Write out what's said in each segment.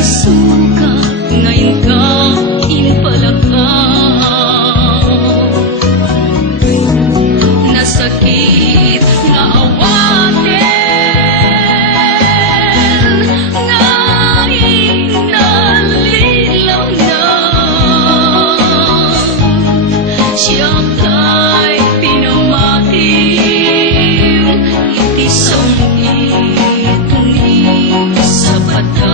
manisuka ngayon ka inpalaka. Nasakit nga awatin nga inalilaw na siya kay pinamatim itisong ituni sa bata.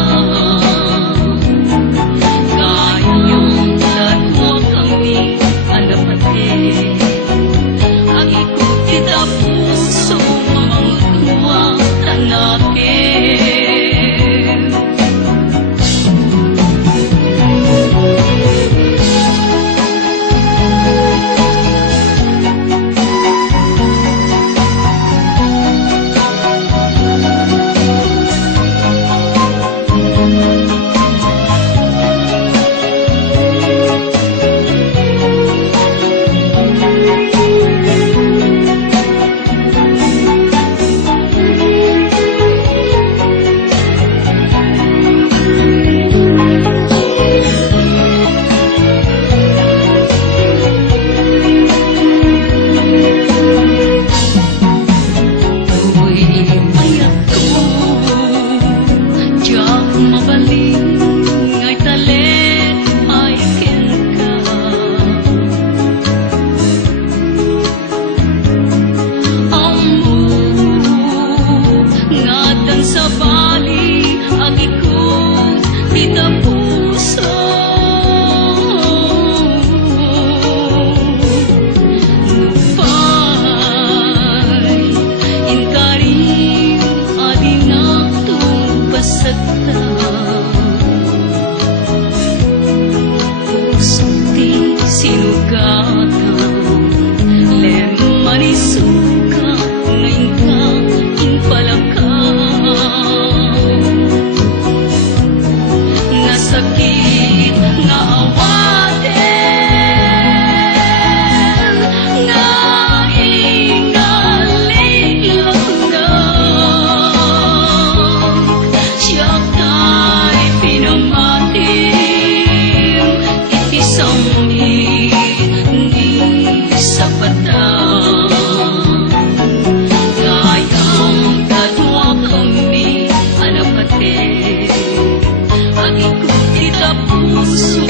Gayong latwa kami anapatid ang ikot kita puso mangutwang tanakin. Sa bali ang ikot kita puso nupay inkaring adinatong pasagta puso ti sinugatan len manisuka ngayon ka inpalaka. Nasakit nga awatin nga inalilaw na siya kay pinamatim itisang hindi sa bata. Gayang dadwa kami anapatid ang ikot kita puso